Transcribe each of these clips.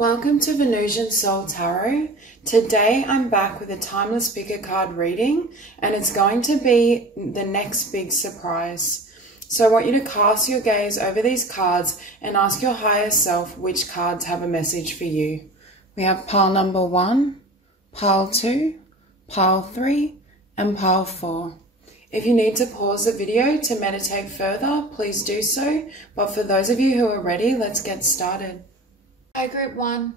Welcome to Venusian Soul Tarot. Today I'm back with a timeless picker card reading, and it's going to be the next big surprise. So I want you to cast your gaze over these cards and ask your higher self which cards have a message for you. We have pile number 1, pile 2, pile 3, and pile 4. If you need to pause the video to meditate further, please do so. But for those of you who are ready, let's get started. Hi Group 1.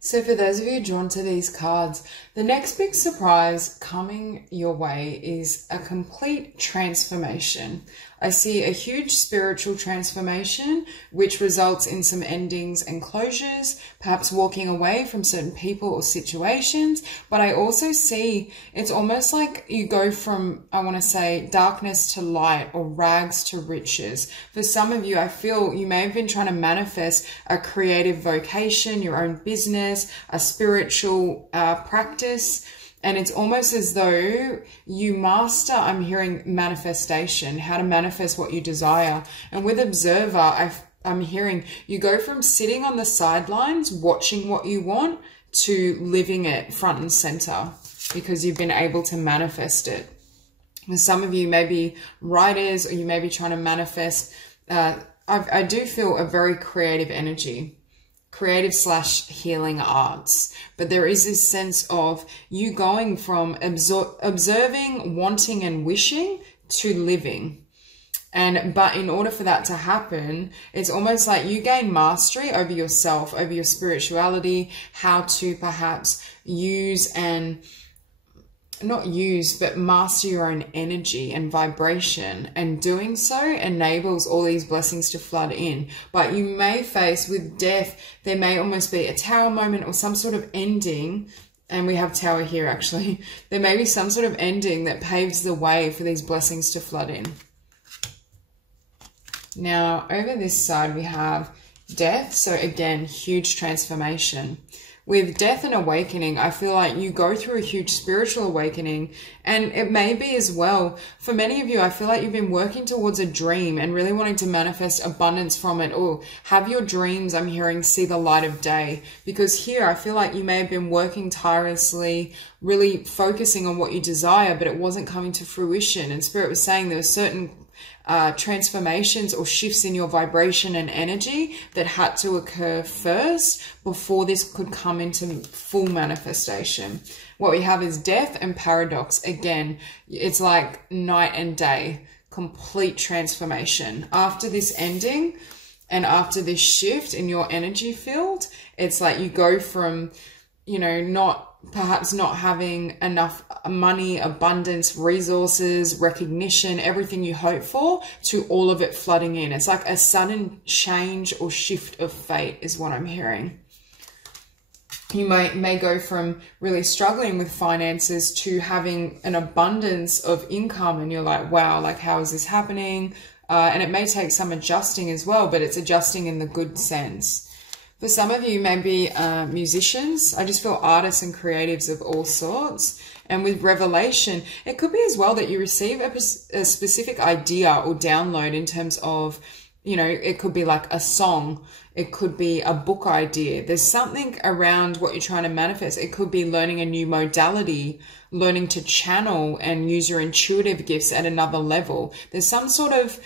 So for those of you drawn to these cards, the next big surprise coming your way is a complete transformation. I see a huge spiritual transformation, which results in some endings and closures, perhaps walking away from certain people or situations. But I also see it's almost like you go from, I want to say, darkness to light or rags to riches. For some of you, I feel you may have been trying to manifest a creative vocation, your own business, a spiritual practice. And it's almost as though you master, I'm hearing manifestation, how to manifest what you desire. And with observer, I'm hearing you go from sitting on the sidelines, watching what you want, to living it front and center because you've been able to manifest it. And some of you may be writers, or you may be trying to manifest. I do feel a very creative energy. Creative / healing arts, but there is this sense of you going from observing, wanting and wishing to living. But in order for that to happen, it's almost like you gain mastery over yourself, over your spirituality, how to perhaps use and not use, but master your own energy and vibration. And doing so enables all these blessings to flood in. But you may face with death, there may almost be a tower moment or some sort of ending. And we have tower here actually. There may be some sort of ending that paves the way for these blessings to flood in. Now over this side we have death. So again, huge transformation. With death and awakening, I feel like you go through a huge spiritual awakening, and it may be as well, for many of you, I feel like you've been working towards a dream and really wanting to manifest abundance from it, or have your dreams, I'm hearing, see the light of day. Because here, I feel like you may have been working tirelessly, really focusing on what you desire, but it wasn't coming to fruition. And Spirit was saying there were certain transformations or shifts in your vibration and energy that had to occur first before this could come into full manifestation. What we have is death and paradox. Again, it's like night and day, complete transformation. After this ending and after this shift in your energy field, it's like you go from, you know, perhaps not having enough money, abundance, resources, recognition, everything you hope for, to all of it flooding in. It's like a sudden change or shift of fate is what I'm hearing. You may go from really struggling with finances to having an abundance of income, and you're like, wow, like how is this happening? And it may take some adjusting as well, but it's adjusting in the good sense. For some of you, maybe musicians, I just feel artists and creatives of all sorts. And with revelation, it could be as well that you receive a specific idea or download in terms of, you know, it could be like a song. It could be a book idea. There's something around what you're trying to manifest. It could be learning a new modality, learning to channel and use your intuitive gifts at another level. There's some sort of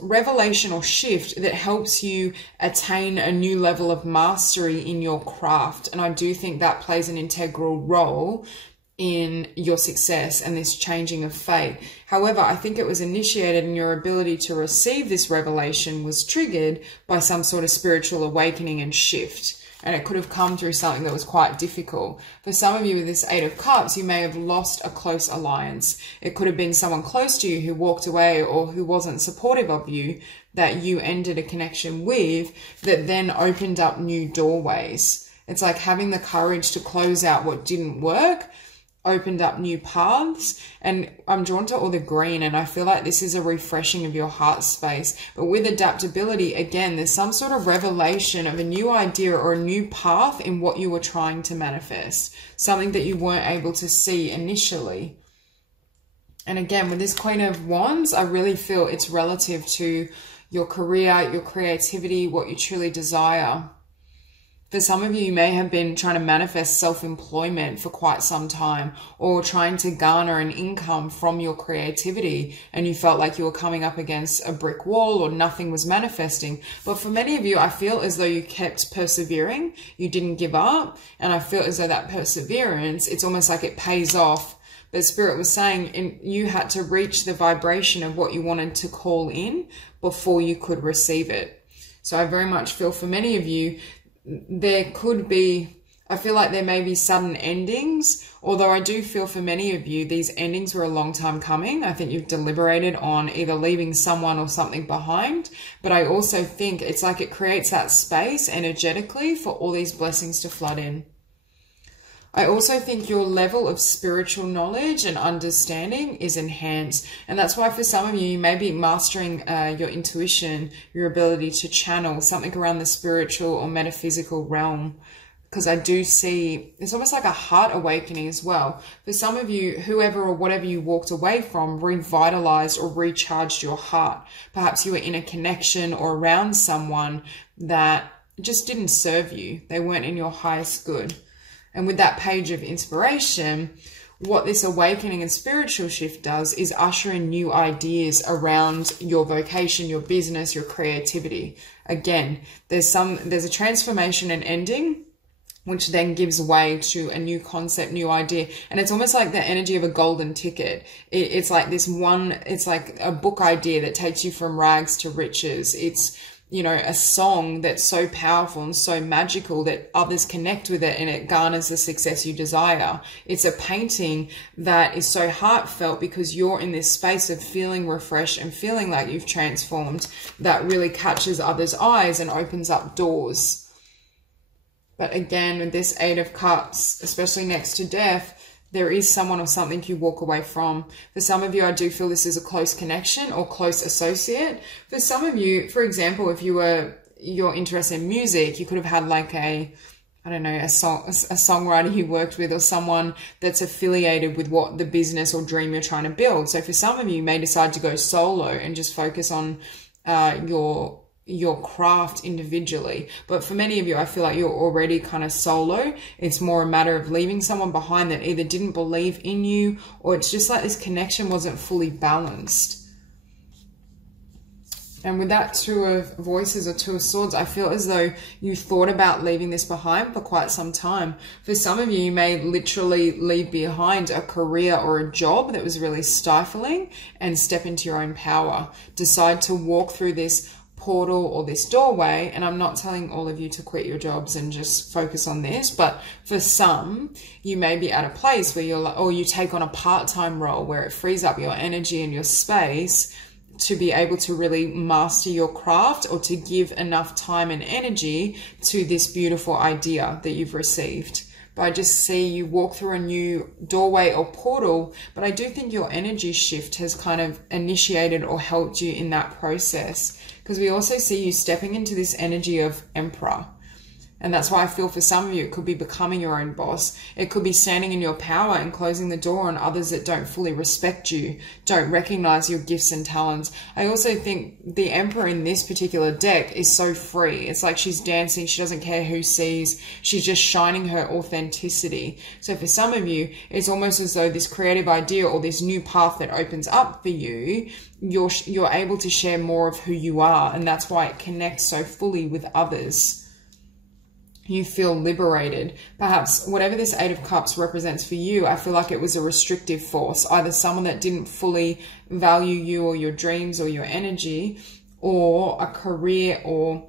revelation or shift that helps you attain a new level of mastery in your craft. And I do think that plays an integral role in your success and this changing of fate. However, I think it was initiated, and your ability to receive this revelation was triggered by some sort of spiritual awakening and shift. And it could have come through something that was quite difficult. For some of you with this 8 of Cups, you may have lost a close alliance. It could have been someone close to you who walked away or who wasn't supportive of you, that you ended a connection with, that then opened up new doorways. It's like having the courage to close out what didn't work, opened up new paths. And I'm drawn to all the green, and I feel like this is a refreshing of your heart space. But with adaptability, again, there's some sort of revelation of a new idea or a new path in what you were trying to manifest, something that you weren't able to see initially. And again, with this Queen of Wands, I really feel it's relative to your career, your creativity, what you truly desire. For some of you, you may have been trying to manifest self-employment for quite some time, or trying to garner an income from your creativity, and you felt like you were coming up against a brick wall or nothing was manifesting. But for many of you, I feel as though you kept persevering, you didn't give up, and I feel as though that perseverance, it's almost like it pays off. But Spirit was saying you had to reach the vibration of what you wanted to call in before you could receive it. So I very much feel for many of you, there could be, I feel like there may be sudden endings, although I do feel for many of you, these endings were a long time coming. I think you've deliberated on either leaving someone or something behind, but I also think it's like it creates that space energetically for all these blessings to flood in. I also think your level of spiritual knowledge and understanding is enhanced. And that's why for some of you, you may be mastering your intuition, your ability to channel something around the spiritual or metaphysical realm. Because I do see, it's almost like a heart awakening as well. For some of you, whoever or whatever you walked away from revitalized or recharged your heart. Perhaps you were in a connection or around someone that just didn't serve you. They weren't in your highest good. And with that page of inspiration, what this awakening and spiritual shift does is usher in new ideas around your vocation, your business, your creativity. Again, there's a transformation and ending, which then gives way to a new concept, new idea. And it's almost like the energy of a golden ticket. It's like it's like a book idea that takes you from rags to riches. It's, you know, a song that's so powerful and so magical that others connect with it and it garners the success you desire. It's a painting that is so heartfelt because you're in this space of feeling refreshed and feeling like you've transformed, that really catches others' eyes and opens up doors. But again, with this Eight of Cups, especially next to death, there is someone or something you walk away from. For some of you, I do feel this is a close connection or close associate. For some of you, for example, if you're interested in music, you could have had like a songwriter you worked with, or someone that's affiliated with what the business or dream you're trying to build. So for some of you, you may decide to go solo and just focus on your craft individually. But for many of you, I feel like you're already kind of solo. It's more a matter of leaving someone behind that either didn't believe in you, or it's just like this connection wasn't fully balanced. And with that Two of Voices or Two of Swords, I feel as though you thought about leaving this behind for quite some time. For some of you, you may literally leave behind a career or a job that was really stifling and step into your own power. Decide to walk through this portal or this doorway. And I'm not telling all of you to quit your jobs and just focus on this, but for some, you may be at a place where you take on a part-time role where it frees up your energy and your space to be able to really master your craft, or to give enough time and energy to this beautiful idea that you've received. But I just see you walk through a new doorway or portal, but I do think your energy shift has kind of initiated or helped you in that process, because we also see you stepping into this energy of Emperor. And that's why I feel for some of you, it could be becoming your own boss. It could be standing in your power and closing the door on others that don't fully respect you, don't recognize your gifts and talents. I also think the Emperor in this particular deck is so free. It's like she's dancing. She doesn't care who sees. She's just shining her authenticity. So for some of you, it's almost as though this creative idea or this new path that opens up for you, you're able to share more of who you are. And that's why it connects so fully with others. You feel liberated. Perhaps whatever this Eight of Cups represents for you, I feel like it was a restrictive force, either someone that didn't fully value you or your dreams or your energy, or a career or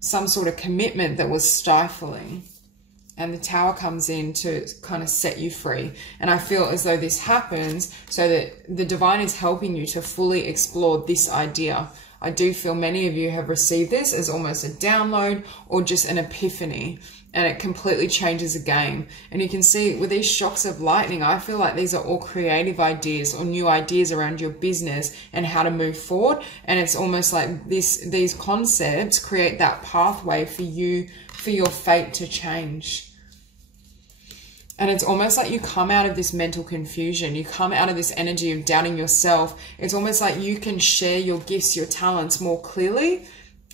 some sort of commitment that was stifling. And the Tower comes in to kind of set you free. And I feel as though this happens so that the divine is helping you to fully explore this idea. I do feel many of you have received this as almost a download or just an epiphany, and it completely changes the game. And you can see with these shocks of lightning, I feel like these are all creative ideas or new ideas around your business and how to move forward. And it's almost like these concepts create that pathway for you, for your fate to change. And it's almost like you come out of this mental confusion. You come out of this energy of doubting yourself. It's almost like you can share your gifts, your talents more clearly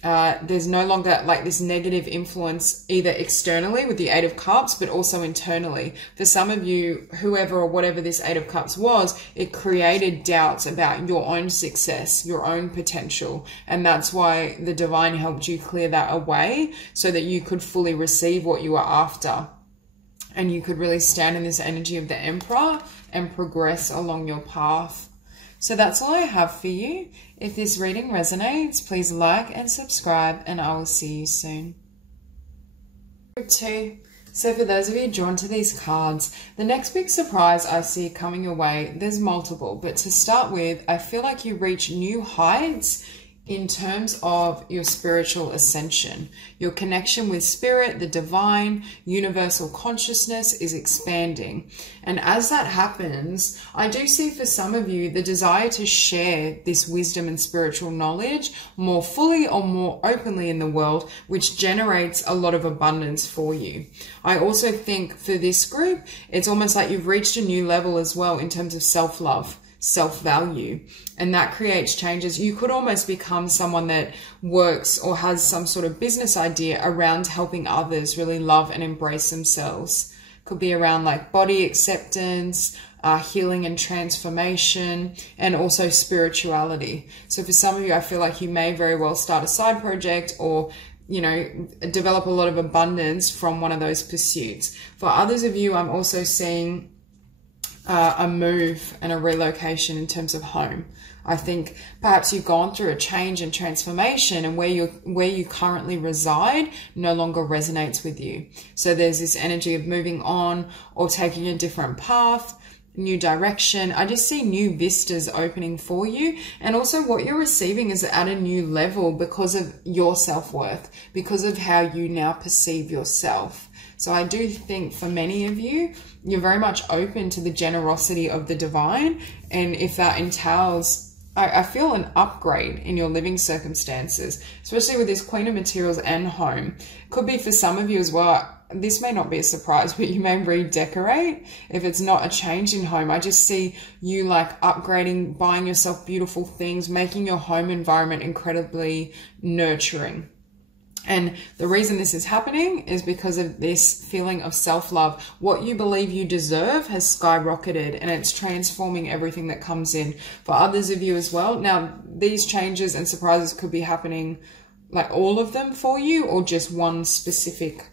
There's no longer like this negative influence either externally with the Eight of Cups, but also internally. For some of you, whoever or whatever this Eight of Cups was, it created doubts about your own success, your own potential. And that's why the divine helped you clear that away so that you could fully receive what you were after. And you could really stand in this energy of the Emperor and progress along your path. So that's all I have for you. If this reading resonates, please like and subscribe, and I will see you soon. Group 2. So for those of you drawn to these cards, the next big surprise I see coming your way, there's multiple, but to start with, I feel like you reach new heights in terms of your spiritual ascension. Your connection with spirit, the divine, universal consciousness is expanding. And as that happens, I do see for some of you the desire to share this wisdom and spiritual knowledge more fully or more openly in the world, which generates a lot of abundance for you. I also think for this group, it's almost like you've reached a new level as well in terms of self-love, self-value, and that creates changes. You could almost become someone that works or has some sort of business idea around helping others really love and embrace themselves. Could be around like body acceptance, healing and transformation, and also spirituality. So for some of you, I feel like you may very well start a side project or develop a lot of abundance from one of those pursuits. For others of you, I'm also seeing a move and a relocation in terms of home. I think perhaps you've gone through a change and transformation, and where you currently reside no longer resonates with you. So there's this energy of moving on or taking a different path, new direction. I just see new vistas opening for you, and also what you're receiving is at a new level because of your self-worth, because of how you now perceive yourself. So I do think for many of you, you're very much open to the generosity of the divine. And if that entails, I feel an upgrade in your living circumstances, especially with this Queen of Materials and home. Could be for some of you as well. This may not be a surprise, but you may redecorate. If it's not a change in home, I just see you like upgrading, buying yourself beautiful things, making your home environment incredibly nurturing. And the reason this is happening is because of this feeling of self-love. What you believe you deserve has skyrocketed, and it's transforming everything that comes in. For others of you as well, now these changes and surprises could be happening, like all of them for you, or just one specific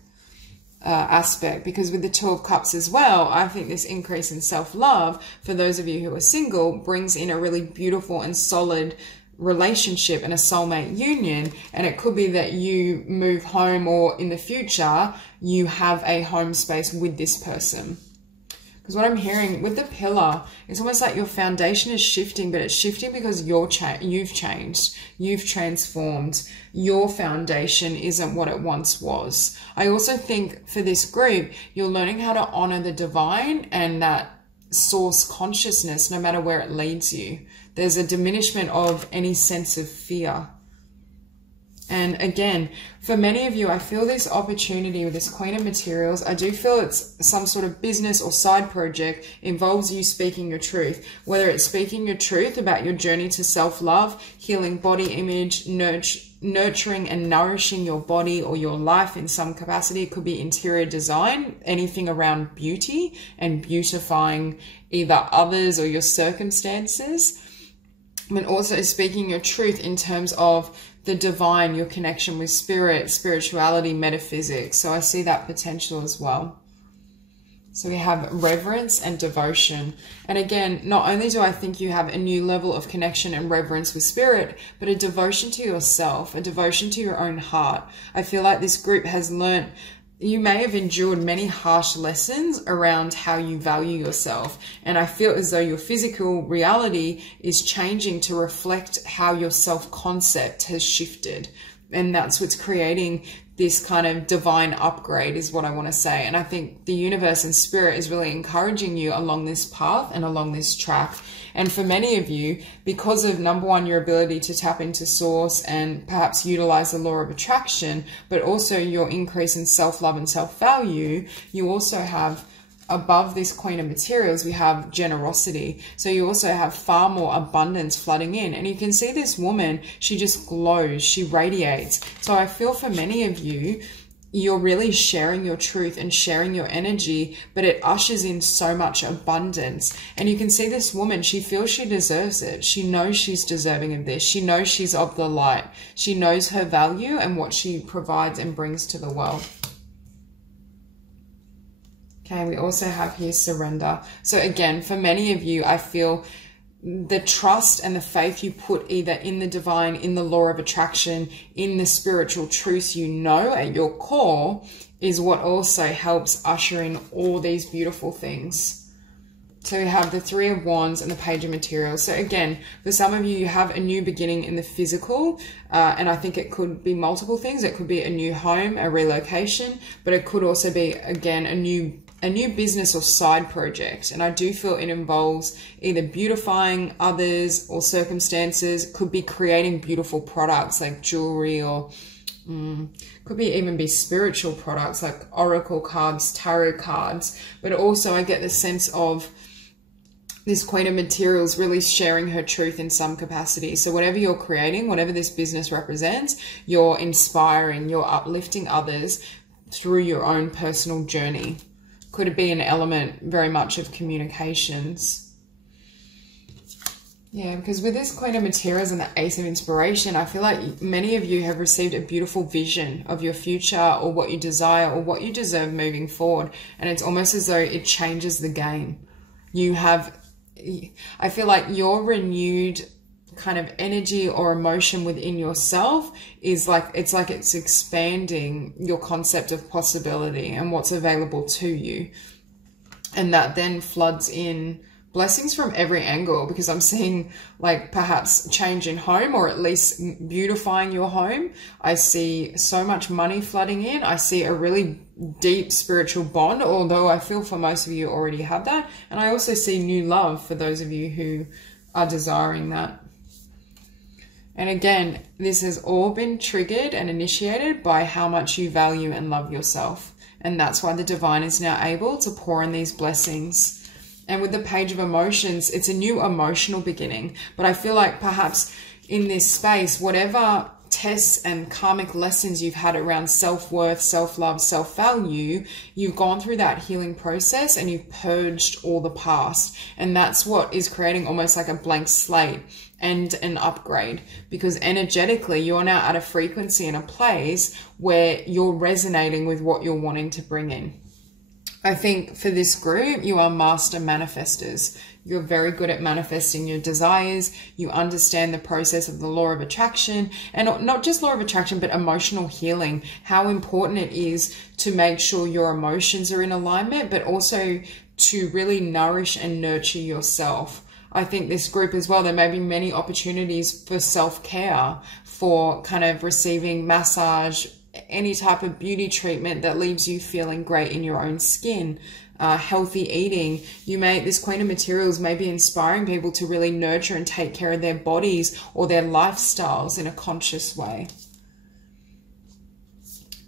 aspect. Because with the Two of Cups as well, I think this increase in self-love for those of you who are single brings in a really beautiful and solid relationship and a soulmate union. And it could be that you move home, or in the future you have a home space with this person. Because what I'm hearing with the pillar, it's almost like your foundation is shifting, but it's shifting because you've changed, you've transformed. Your foundation isn't what it once was. I also think for this group, you're learning how to honor the divine and that source consciousness, no matter where it leads you. There's a diminishment of any sense of fear. And again, for many of you, I feel this opportunity with this Queen of Materials. I do feel it's some sort of business or side project involves you speaking your truth. Whether it's speaking your truth about your journey to self-love, healing body image, nurturing and nourishing your body or your life in some capacity. It could be interior design, anything around beauty and beautifying either others or your circumstances. But also speaking your truth in terms of the divine, your connection with spirit, spirituality, metaphysics. So I see that potential as well. So we have reverence and devotion. And again, not only do I think you have a new level of connection and reverence with spirit, but a devotion to yourself, a devotion to your own heart. I feel like this group has learnt, you may have endured many harsh lessons around how you value yourself. And I feel as though your physical reality is changing to reflect how your self-concept has shifted. And that's what's creating this kind of divine upgrade, is what I want to say. And I think the universe and spirit is really encouraging you along this path and along this track. And for many of you, because of number one, your ability to tap into source and perhaps utilize the law of attraction, but also your increase in self-love and self-value, you also have above this Queen of Materials, we have generosity. So you also have far more abundance flooding in. And you can see this woman, she just glows, she radiates. So I feel for many of you, you're really sharing your truth and sharing your energy, but it ushers in so much abundance. And you can see this woman, she feels she deserves it. She knows she's deserving of this. She knows she's of the light. She knows her value and what she provides and brings to the world. Okay, we also have here surrender. So again, for many of you, I feel the trust and the faith you put either in the divine, in the law of attraction, in the spiritual truths you know at your core is what also helps usher in all these beautiful things. So we have the Three of Wands and the Page of Materials. So again, for some of you, you have a new beginning in the physical, and I think it could be multiple things. It could be a new home, a relocation, but it could also be, again, a new business or side project. And I do feel it involves either beautifying others or circumstances. Could be creating beautiful products like jewelry, or could be even be spiritual products like oracle cards, tarot cards. But also I get the sense of this Queen of Materials really sharing her truth in some capacity. So whatever you're creating, whatever this business represents, you're inspiring, you're uplifting others through your own personal journey. Could it be an element very much of communications? Yeah, because with this Queen of Materials and the Ace of Inspiration, I feel like many of you have received a beautiful vision of your future or what you desire or what you deserve moving forward. And it's almost as though it changes the game. You have, I feel like your renewed kind of energy or emotion within yourself is like it's expanding your concept of possibility and what's available to you, and that then floods in blessings from every angle, because I'm seeing like perhaps change in home, or at least beautifying your home. I see so much money flooding in. I see a really deep spiritual bond, although I feel for most of you already have that. And I also see new love for those of you who are desiring that. And again, this has all been triggered and initiated by how much you value and love yourself. And that's why the divine is now able to pour in these blessings. And with the Page of Emotions, it's a new emotional beginning. But I feel like perhaps in this space, whatever tests and karmic lessons you've had around self-worth, self-love, self-value, you've gone through that healing process and you've purged all the past. And that's what is creating almost like a blank slate and an upgrade, because energetically you're now at a frequency and a place where you're resonating with what you're wanting to bring in. I think for this group, you are master manifestors. You're very good at manifesting your desires. You understand the process of the law of attraction, and not just law of attraction, but emotional healing, how important it is to make sure your emotions are in alignment, but also to really nourish and nurture yourself. I think this group as well, there may be many opportunities for self-care, for kind of receiving massage, any type of beauty treatment that leaves you feeling great in your own skin, healthy eating. This Queen of Materials may be inspiring people to really nurture and take care of their bodies or their lifestyles in a conscious way.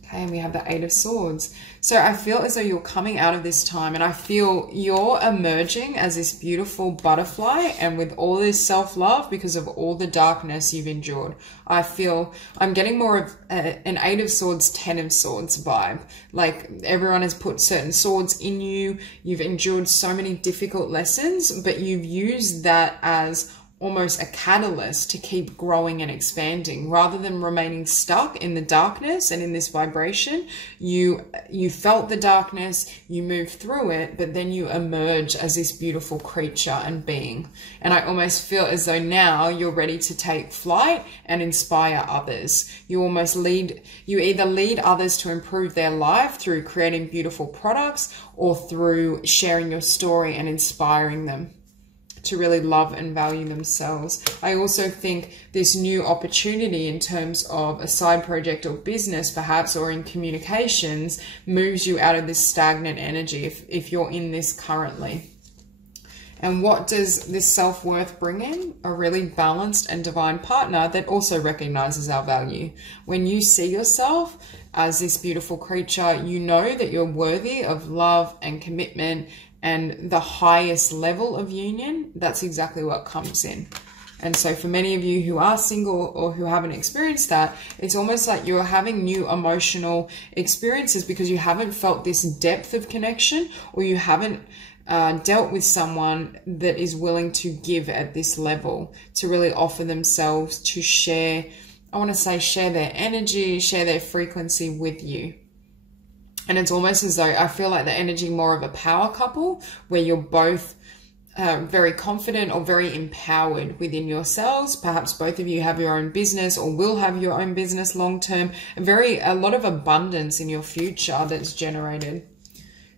Okay, and we have the Eight of Swords. So I feel as though you're coming out of this time, and I feel you're emerging as this beautiful butterfly and with all this self-love because of all the darkness you've endured. I feel I'm getting more of an Eight of Swords, 10 of Swords vibe. Like everyone has put certain swords in you. You've endured so many difficult lessons, but you've used that as almost a catalyst to keep growing and expanding rather than remaining stuck in the darkness and in this vibration. You felt the darkness, you moved through it, but then you emerge as this beautiful creature and being. And I almost feel as though now you're ready to take flight and inspire others. You either lead others to improve their life through creating beautiful products or through sharing your story and inspiring them to really love and value themselves. I also think this new opportunity in terms of a side project or business perhaps, or in communications, moves you out of this stagnant energy if you're in this currently. And what does this self-worth bring in? A really balanced and divine partner that also recognizes our value. When you see yourself as this beautiful creature, you know that you're worthy of love and commitment and the highest level of union. That's exactly what comes in. And so for many of you who are single or who haven't experienced that, it's almost like you're having new emotional experiences because you haven't felt this depth of connection, or you haven't dealt with someone that is willing to give at this level, to really offer themselves, to share, I want to say share their energy, share their frequency with you. And it's almost as though I feel like the energy more of a power couple, where you're both very confident or very empowered within yourselves. Perhaps both of you have your own business or will have your own business long term. A lot of abundance in your future that's generated.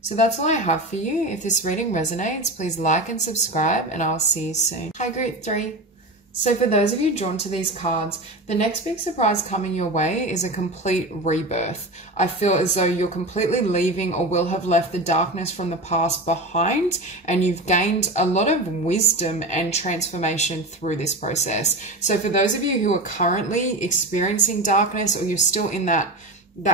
So that's all I have for you. If this reading resonates, please like and subscribe, and I'll see you soon. Hi, Group 3. So for those of you drawn to these cards, the next big surprise coming your way is a complete rebirth. I feel as though you're completely leaving or will have left the darkness from the past behind, and you've gained a lot of wisdom and transformation through this process. So for those of you who are currently experiencing darkness, or you're still in that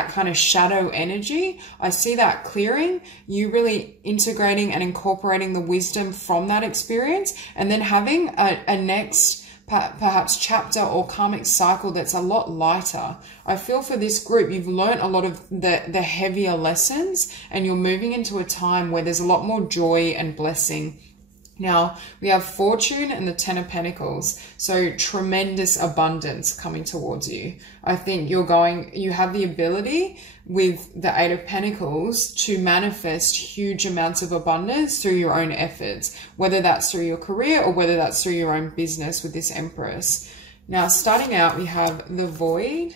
kind of shadow energy, I see that clearing, you really integrating and incorporating the wisdom from that experience, and then having a next perhaps chapter or karmic cycle that's a lot lighter. I feel for this group, you've learned a lot of the heavier lessons, and you're moving into a time where there's a lot more joy and blessing. Now, we have Fortune and the Ten of Pentacles. So tremendous abundance coming towards you. I think you have the ability with the Eight of Pentacles to manifest huge amounts of abundance through your own efforts, whether that's through your career or whether that's through your own business with this Empress. Now, starting out, we have the Void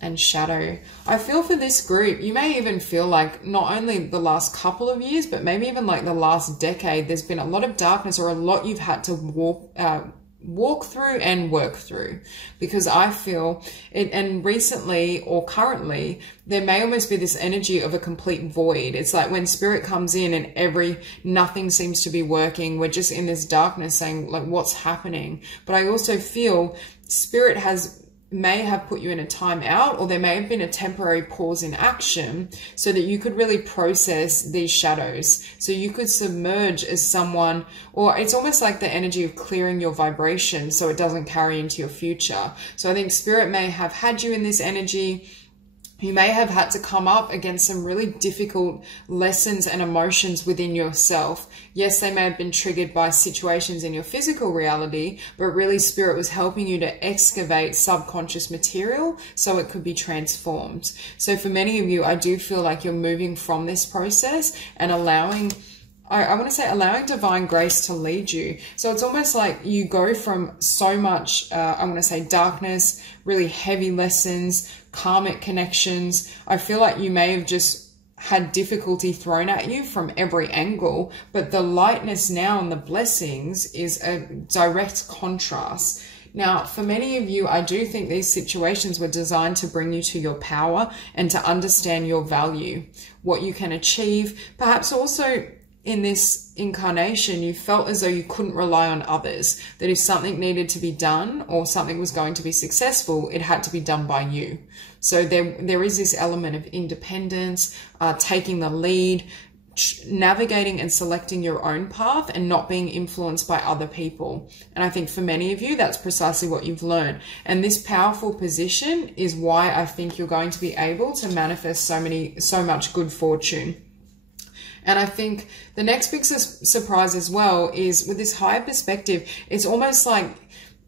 and Shadow. I feel for this group, you may even feel like not only the last couple of years, but maybe even like the last decade, there's been a lot of darkness or a lot you've had to walk through and work through. Because I feel it, and recently or currently, there may almost be this energy of a complete void. It's like when spirit comes in and nothing seems to be working. We're just in this darkness saying like, what's happening? But I also feel spirit may have put you in a time out, or there may have been a temporary pause in action so that you could really process these shadows. So you could submerge as someone, or it's almost like the energy of clearing your vibration so it doesn't carry into your future. So I think spirit may have had you in this energy. You may have had to come up against some really difficult lessons and emotions within yourself. Yes, they may have been triggered by situations in your physical reality, but really spirit was helping you to excavate subconscious material so it could be transformed. So for many of you, I do feel like you're moving from this process and allowing divine grace to lead you. So it's almost like you go from so much, darkness, really heavy lessons, karmic connections. I feel like you may have just had difficulty thrown at you from every angle, but the lightness now and the blessings is a direct contrast. Now, for many of you, I do think these situations were designed to bring you to your power and to understand your value, what you can achieve. Perhaps also in this incarnation, you felt as though you couldn't rely on others, that if something needed to be done or something was going to be successful, it had to be done by you. So there is this element of independence, taking the lead, navigating and selecting your own path and not being influenced by other people. And I think for many of you, that's precisely what you've learned. And this powerful position is why I think you're going to be able to manifest so much good fortune. And I think the next big surprise as well is with this higher perspective, it's almost like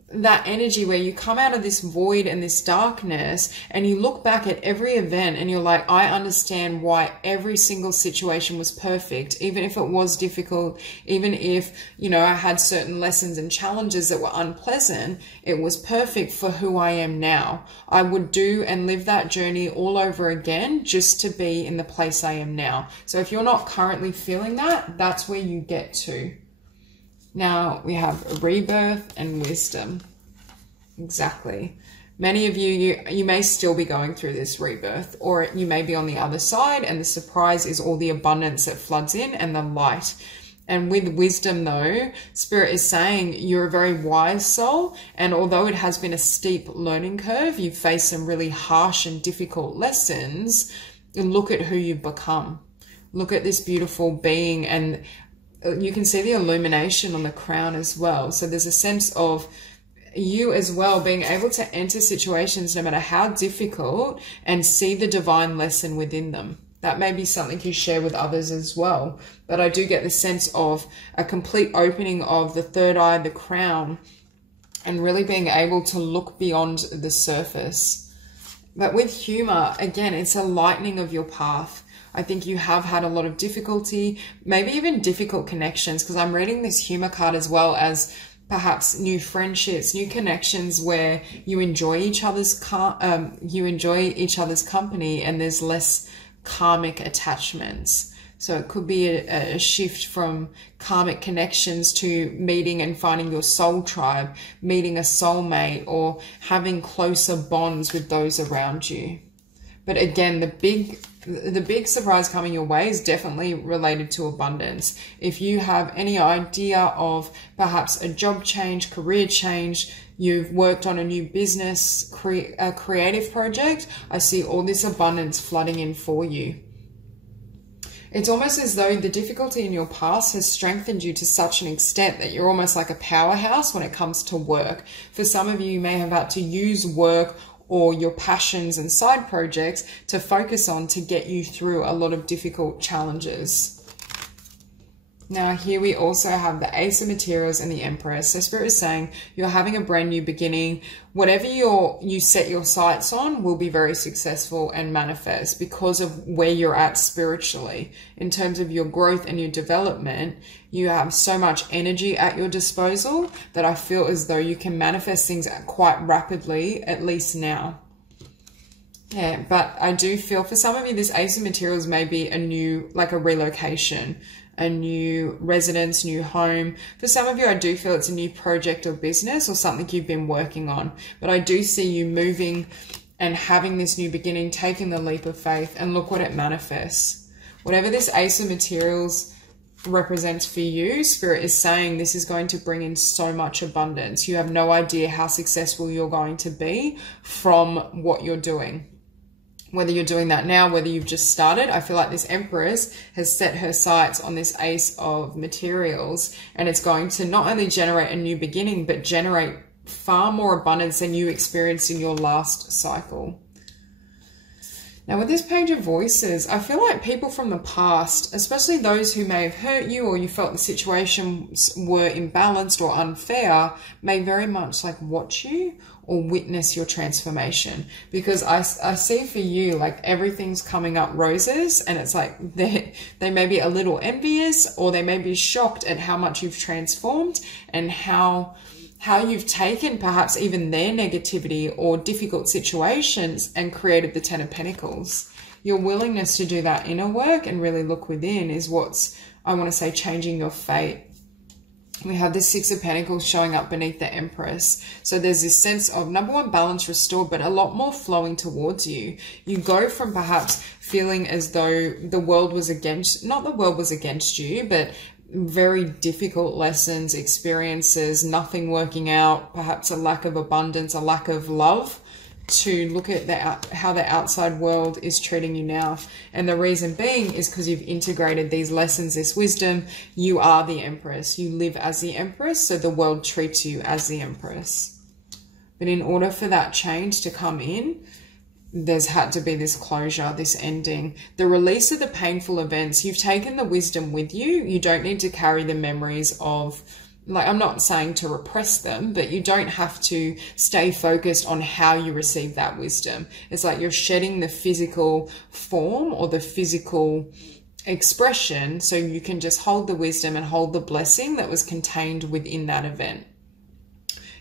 that energy where you come out of this void and this darkness and you look back at every event and you're like, I understand why every single situation was perfect, even if it was difficult, even if, I had certain lessons and challenges that were unpleasant, it was perfect for who I am now. I would do and live that journey all over again just to be in the place I am now. So if you're not currently feeling that, that's where you get to. Now we have rebirth and wisdom. Exactly. Many of you may still be going through this rebirth, or you may be on the other side and the surprise is all the abundance that floods in and the light. And with wisdom though, Spirit is saying you're a very wise soul. And although it has been a steep learning curve, you've faced some really harsh and difficult lessons, look at who you've become. Look at this beautiful being, and you can see the illumination on the crown as well. So there's a sense of you as well being able to enter situations no matter how difficult and see the divine lesson within them. That may be something you share with others as well. But I do get the sense of a complete opening of the third eye, the crown, and really being able to look beyond the surface. But with humor, again, it's a lightening of your path. I think you have had a lot of difficulty, maybe even difficult connections, because I'm reading this humor card as well as perhaps new friendships, new connections where you enjoy each other's company, and there's less karmic attachments. So it could be a shift from karmic connections to meeting and finding your soul tribe, meeting a soulmate, or having closer bonds with those around you. But again, the big surprise coming your way is definitely related to abundance. If you have any idea of perhaps a job change, career change, you've worked on a new business, a creative project, I see all this abundance flooding in for you. It's almost as though the difficulty in your past has strengthened you to such an extent that you're almost like a powerhouse when it comes to work. For some of you, you may have had to use work or your passions and side projects to focus on to get you through a lot of difficult challenges. Now here we also have the Ace of Materials and the Empress. So Spirit is saying you're having a brand new beginning. Whatever you set your sights on will be very successful and manifest because of where you're at spiritually. In terms of your growth and your development, you have so much energy at your disposal that I feel as though you can manifest things quite rapidly, at least now. Yeah, but I do feel for some of you, this Ace of Materials may be a new, like a relocation, a new residence, new home. For some of you, I do feel it's a new project or business or something you've been working on. But I do see you moving and having this new beginning, taking the leap of faith, and look what it manifests. Whatever this Ace of Materials represents for you, Spirit is saying this is going to bring in so much abundance. You have no idea how successful you're going to be from what you're doing. Whether you're doing that now, whether you've just started, I feel like this Empress has set her sights on this Ace of Materials, and it's going to not only generate a new beginning, but generate far more abundance than you experienced in your last cycle. Now with this Page of Voices, I feel like people from the past, especially those who may have hurt you or you felt the situations were imbalanced or unfair, may very much like watch you or witness your transformation. Because I see for you, like everything's coming up roses, and it's like they may be a little envious, or they may be shocked at how much you've transformed and how you've taken perhaps even their negativity or difficult situations and created the Ten of Pentacles. Your willingness to do that inner work and really look within is what's, I want to say, changing your fate. We have the Six of Pentacles showing up beneath the Empress. So there's this sense of, number one, balance restored, but a lot more flowing towards you. You go from perhaps feeling as though the world was against, not the world was against you, but very difficult lessons, experiences, nothing working out, perhaps a lack of abundance, a lack of love, to look at how the outside world is treating you now. And the reason being is because you've integrated these lessons, this wisdom. You are the Empress. You live as the Empress, so the world treats you as the Empress. But in order for that change to come in, there's had to be this closure, this ending, the release of the painful events. You've taken the wisdom with you. You don't need to carry the memories of, like, I'm not saying to repress them, but you don't have to stay focused on how you receive that wisdom. It's like you're shedding the physical form or the physical expression so you can just hold the wisdom and hold the blessing that was contained within that event.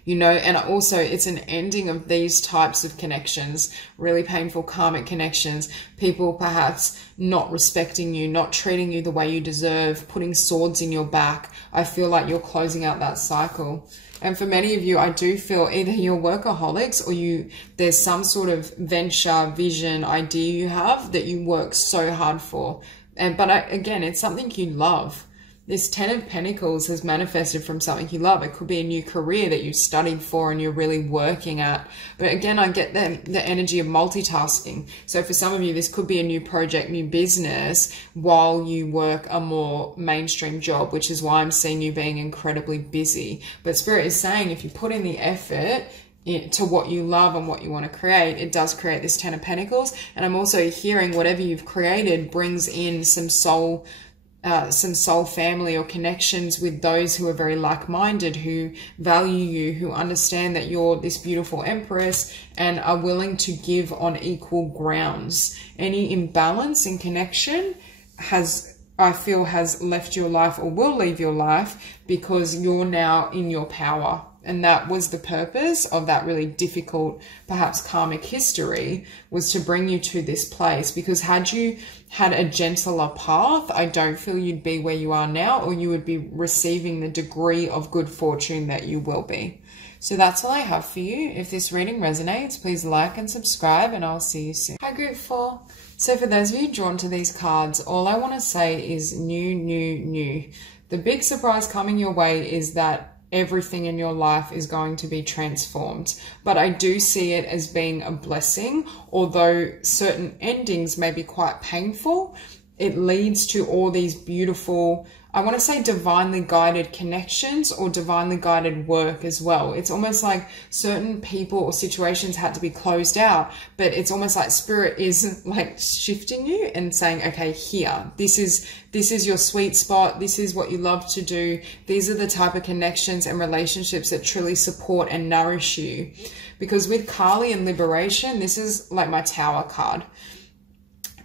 You know, and also it's an ending of these types of connections, really painful karmic connections, people perhaps not respecting you, not treating you the way you deserve, putting swords in your back. I feel like you're closing out that cycle. And for many of you, I do feel either you're workaholics or there's some sort of venture, vision, idea you have that you work so hard for. But again, it's something you love. this Ten of Pentacles has manifested from something you love. It could be a new career that you studied for and you're really working at. But again, I get the energy of multitasking. So for some of you, this could be a new project, new business, while you work a more mainstream job, which is why I'm seeing you being incredibly busy. But Spirit is saying if you put in the effort to what you love and what you want to create, it does create this Ten of Pentacles. And I'm also hearing whatever you've created brings in some soul family or connections with those who are very like-minded, who value you, who understand that you're this beautiful empress and are willing to give on equal grounds. Any imbalance in connection I feel has left your life or will leave your life because you're now in your power. And that was the purpose of that really difficult, perhaps karmic history, was to bring you to this place. Because had you had a gentler path, I don't feel you'd be where you are now, or you would be receiving the degree of good fortune that you will be. So that's all I have for you. If this reading resonates, please like and subscribe, and I'll see you soon. Hi, Group 4. So for those of you drawn to these cards, all I want to say is new, new, new. The big surprise coming your way is that everything in your life is going to be transformed. But I do see it as being a blessing. Although certain endings may be quite painful, it leads to all these beautiful, I want to say divinely guided connections or divinely guided work as well. It's almost like certain people or situations had to be closed out, but it's almost like Spirit is like shifting you and saying, okay, here, this is your sweet spot. This is what you love to do. These are the type of connections and relationships that truly support and nourish you. Because with Kali and liberation, this is like my Tower card.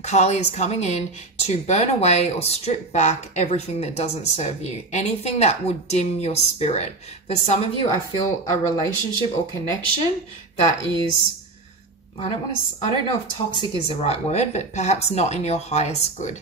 Kali is coming in to burn away or strip back everything that doesn't serve you. Anything that would dim your spirit. For some of you, I feel a relationship or connection that is, I don't know if toxic is the right word, but perhaps not in your highest good.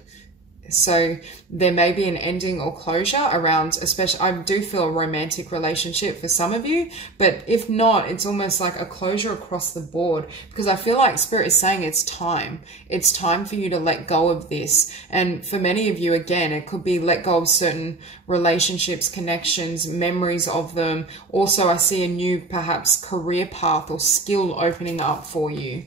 So there may be an ending or closure around, especially, I do feel a romantic relationship for some of you, but if not, it's almost like a closure across the board, because I feel like Spirit is saying it's time. It's time for you to let go of this. And for many of you, again, it could be let go of certain relationships, connections, memories of them. Also, I see a new, perhaps, career path or skill opening up for you.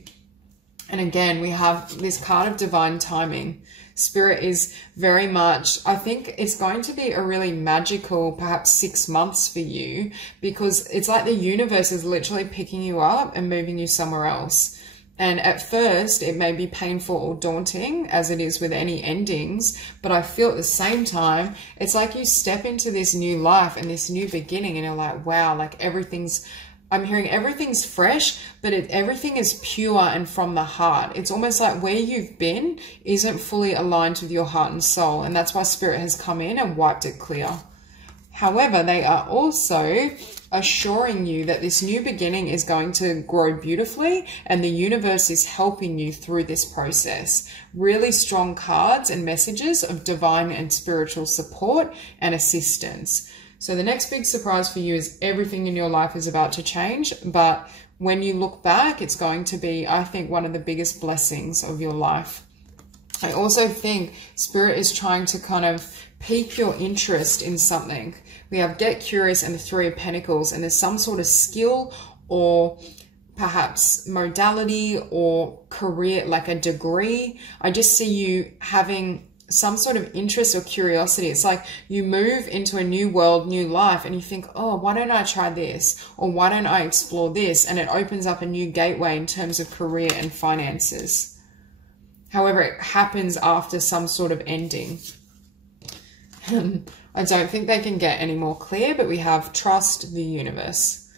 And again, we have this card of divine timing. Spirit is very much, I think it's going to be a really magical, perhaps 6 months for you, because it's like the universe is literally picking you up and moving you somewhere else. And at first, it may be painful or daunting, as it is with any endings, but I feel at the same time, it's like you step into this new life and this new beginning, and you're like, wow, like I'm hearing everything's fresh, but everything is pure and from the heart. It's almost like where you've been isn't fully aligned with your heart and soul. And that's why Spirit has come in and wiped it clear. However, they are also assuring you that this new beginning is going to grow beautifully, and the universe is helping you through this process. Really strong cards and messages of divine and spiritual support and assistance. So the next big surprise for you is everything in your life is about to change, but when you look back, it's going to be, I think, one of the biggest blessings of your life. I also think Spirit is trying to kind of pique your interest in something. We have Get Curious and the Three of Pentacles, and there's some sort of skill or perhaps modality or career, like a degree. I just see you having some sort of interest or curiosity. It's like you move into a new world, new life, and you think, oh, why don't I try this? Or why don't I explore this? And it opens up a new gateway in terms of career and finances. However, it happens after some sort of ending. I don't think they can get any more clear, but we have trust the universe.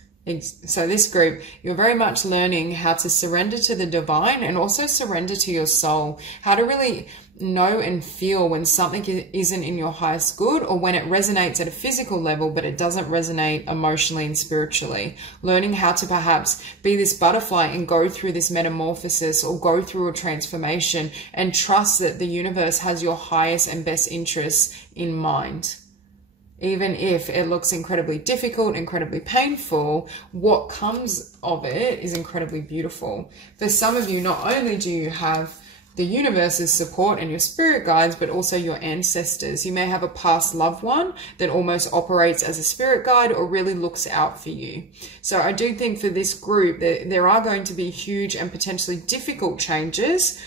So this group, you're very much learning how to surrender to the divine and also surrender to your soul. How to really know and feel when something isn't in your highest good, or when it resonates at a physical level, but it doesn't resonate emotionally and spiritually. Learning how to perhaps be this butterfly and go through this metamorphosis or go through a transformation, and trust that the universe has your highest and best interests in mind. Even if it looks incredibly difficult, incredibly painful, what comes of it is incredibly beautiful. For some of you, not only do you have the universe's support and your spirit guides, but also your ancestors. You may have a past loved one that almost operates as a spirit guide or really looks out for you. So I do think for this group that there are going to be huge and potentially difficult changes.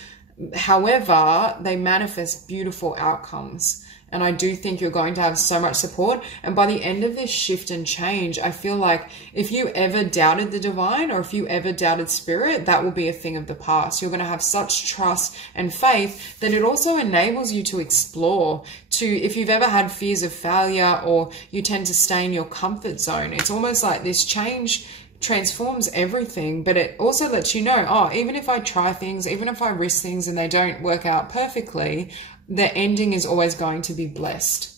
However, they manifest beautiful outcomes. And I do think you're going to have so much support. And by the end of this shift and change, I feel like if you ever doubted the divine or if you ever doubted spirit, that will be a thing of the past. You're going to have such trust and faith that it also enables you to explore. If you've ever had fears of failure or you tend to stay in your comfort zone, it's almost like this change transforms everything, but it also lets you know, oh, even if I try things, even if I risk things and they don't work out perfectly, the ending is always going to be blessed.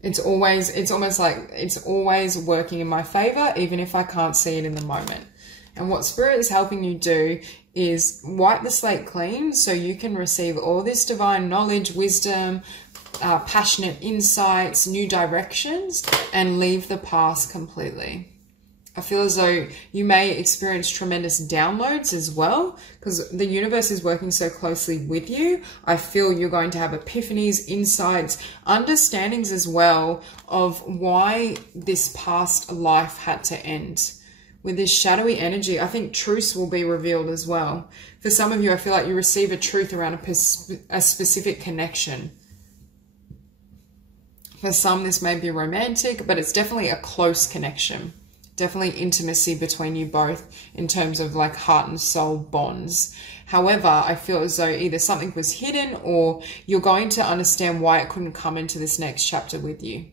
It's almost like it's always working in my favor, even if I can't see it in the moment. And what Spirit is helping you do is wipe the slate clean so you can receive all this divine knowledge, wisdom, passionate insights, new directions, and leave the past completely. I feel as though you may experience tremendous downloads as well, because the universe is working so closely with you. I feel you're going to have epiphanies, insights, understandings as well of why this past life had to end. With this shadowy energy, I think truths will be revealed as well. For some of you, I feel like you receive a truth around a specific connection. For some, this may be romantic, but it's definitely a close connection. Definitely intimacy between you both in terms of like heart and soul bonds. However, I feel as though either something was hidden or you're going to understand why it couldn't come into this next chapter with you.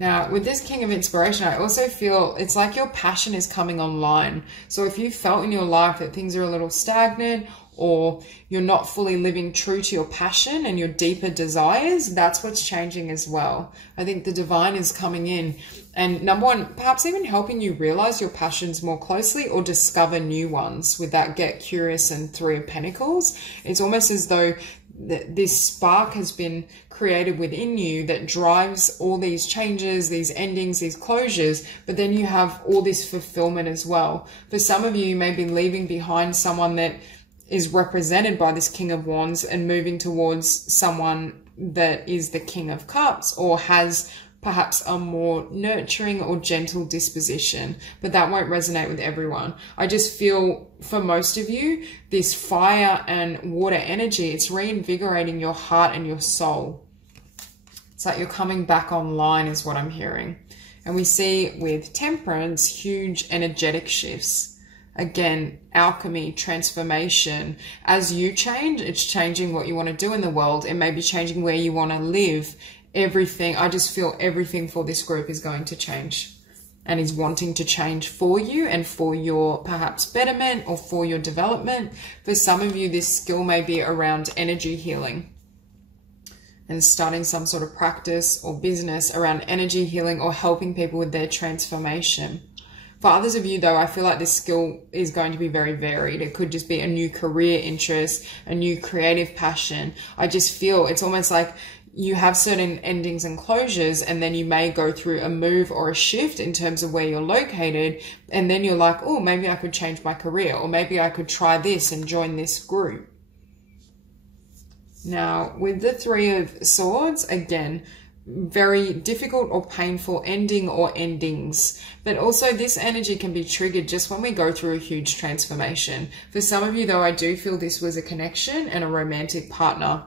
Now, with this King of Inspiration, I also feel it's like your passion is coming online. So if you felt in your life that things are a little stagnant or you're not fully living true to your passion and your deeper desires, that's what's changing as well. I think the divine is coming in and number one, perhaps even helping you realize your passions more closely or discover new ones with that Get Curious and Three of Pentacles. It's almost as though this spark has been created within you that drives all these changes, these endings, these closures, but then you have all this fulfillment as well. For some of you, you may be leaving behind someone that is represented by this King of Wands and moving towards someone that is the King of Cups or has perhaps a more nurturing or gentle disposition, but that won't resonate with everyone. I just feel for most of you, this fire and water energy, it's reinvigorating your heart and your soul. It's like you're coming back online is what I'm hearing. And we see with Temperance, huge energetic shifts. Again, alchemy, transformation. As you change, it's changing what you want to do in the world. It may be changing where you want to live. Everything, I just feel everything for this group is going to change and is wanting to change for you and for your perhaps betterment or for your development. For some of you, this skill may be around energy healing and starting some sort of practice or business around energy healing or helping people with their transformation. For others of you, though, I feel like this skill is going to be very varied. It could just be a new career interest, a new creative passion. I just feel it's almost like you have certain endings and closures, and then you may go through a move or a shift in terms of where you're located. And then you're like, oh, maybe I could change my career, or maybe I could try this and join this group. Now, with the Three of Swords, again, very difficult or painful ending or endings. But also this energy can be triggered just when we go through a huge transformation. For some of you, though, I do feel this was a connection and a romantic partner,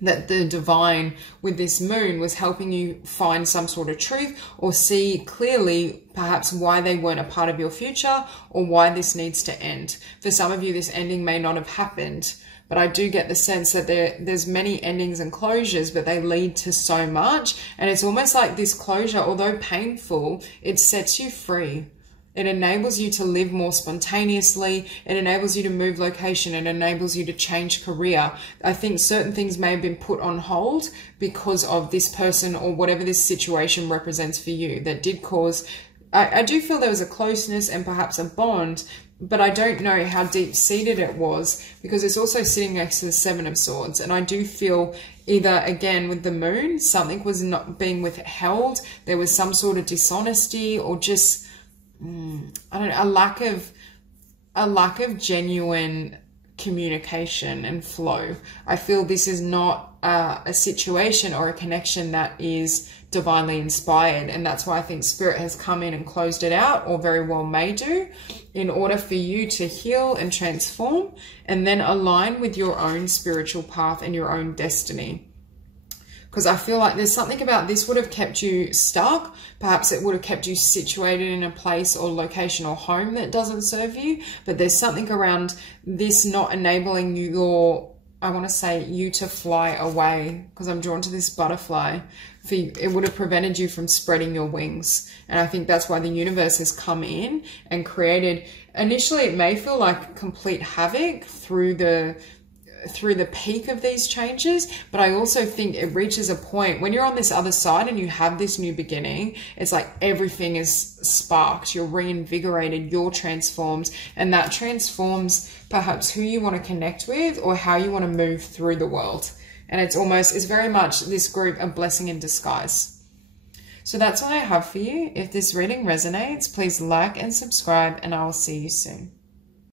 that the divine with this moon was helping you find some sort of truth or see clearly perhaps why they weren't a part of your future or why this needs to end. For some of you, this ending may not have happened, but I do get the sense that there's many endings and closures, but they lead to so much. And it's almost like this closure, although painful, it sets you free. It enables you to live more spontaneously. It enables you to move location. It enables you to change career. I think certain things may have been put on hold because of this person or whatever this situation represents for you that did cause... I do feel there was a closeness and perhaps a bond, but I don't know how deep-seated it was because it's also sitting next to the Seven of Swords. And I do feel either, again, with the moon, something was not being withheld. There was some sort of dishonesty or just... I don't know, a lack of a lack of genuine communication and flow. I feel this is not a situation or a connection that is divinely inspired, and that's why I think Spirit has come in and closed it out, or very well may do, in order for you to heal and transform and then align with your own spiritual path and your own destiny. Because I feel like there's something about this would have kept you stuck. Perhaps it would have kept you situated in a place or location or home that doesn't serve you. But there's something around this not enabling I want to say you to fly away, because I'm drawn to this butterfly. It would have prevented you from spreading your wings. And I think that's why the universe has come in and created, initially it may feel like complete havoc through the peak of these changes, but I also think it reaches a point when you're on this other side and you have this new beginning, it's like everything is sparked, you're reinvigorated, you're transformed, and that transforms perhaps who you want to connect with or how you want to move through the world. And it's very much this group a blessing in disguise. So that's what I have for you. If this reading resonates, please like and subscribe, and I will see you soon.